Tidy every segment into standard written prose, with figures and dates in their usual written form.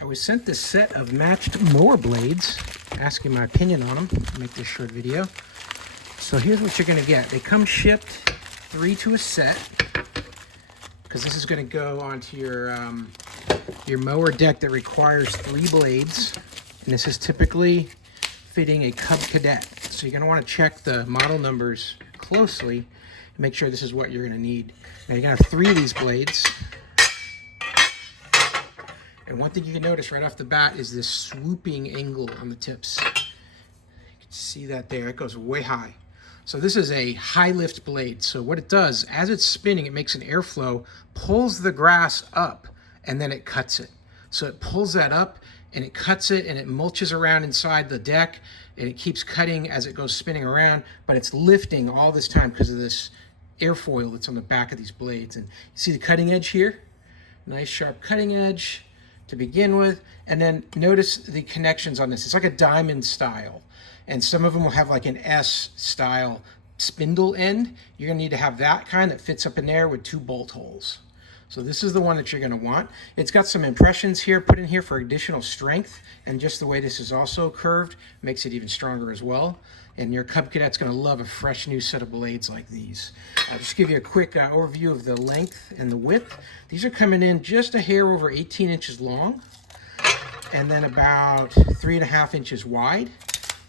I was sent this set of matched mower blades, asking my opinion on them. I'll make this short video. So here's what you're going to get. They come shipped 3 to a set, because this is going to go onto your mower deck that requires 3 blades. And this is typically fitting a Cub Cadet. So you're going to want to check the model numbers closely and make sure this is what you're going to need. Now you're going to have 3 of these blades. And one thing you can notice right off the bat is this swooping angle on the tips. You can see that there, it goes way high. So this is a high lift blade. So what it does, as it's spinning, it makes an airflow, pulls the grass up, and then it cuts it. So it pulls that up, and it cuts it, and it mulches around inside the deck, and it keeps cutting as it goes spinning around, but it's lifting all this time because of this airfoil that's on the back of these blades. And you see the cutting edge here? Nice sharp cutting edge to begin with, and then notice the connections on this. It's like a diamond style, and some of them will have like an S style spindle end. You're gonna need to have that kind that fits up in there with 2 bolt holes. So this is the one that you're gonna want. It's got some impressions here put in here for additional strength, and just the way this is also curved makes it even stronger as well. And your Cub Cadet's gonna love a fresh new set of blades like these. I'll just give you a quick overview of the length and the width. These are coming in just a hair over 18 inches long, and then about 3.5 inches wide.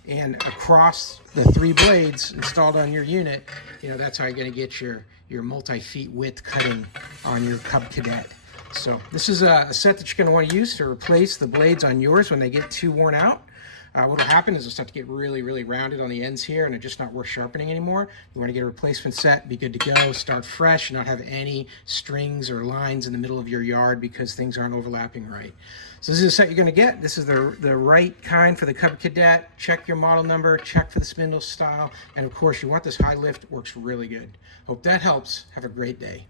And across the 3 blades installed on your unit, you know, that's how you're gonna get your multi-feet width cutting on your Cub Cadet. So this is a set that you're gonna wanna use to replace the blades on yours when they get too worn out. What will happen is they'll start to get really, really rounded on the ends here, and they're just not worth sharpening anymore. You want to get a replacement set, be good to go, start fresh, and not have any strings or lines in the middle of your yard because things aren't overlapping right. So this is the set you're going to get. This is the right kind for the Cub Cadet. Check your model number, check for the spindle style, and of course you want this high lift. It works really good. Hope that helps. Have a great day.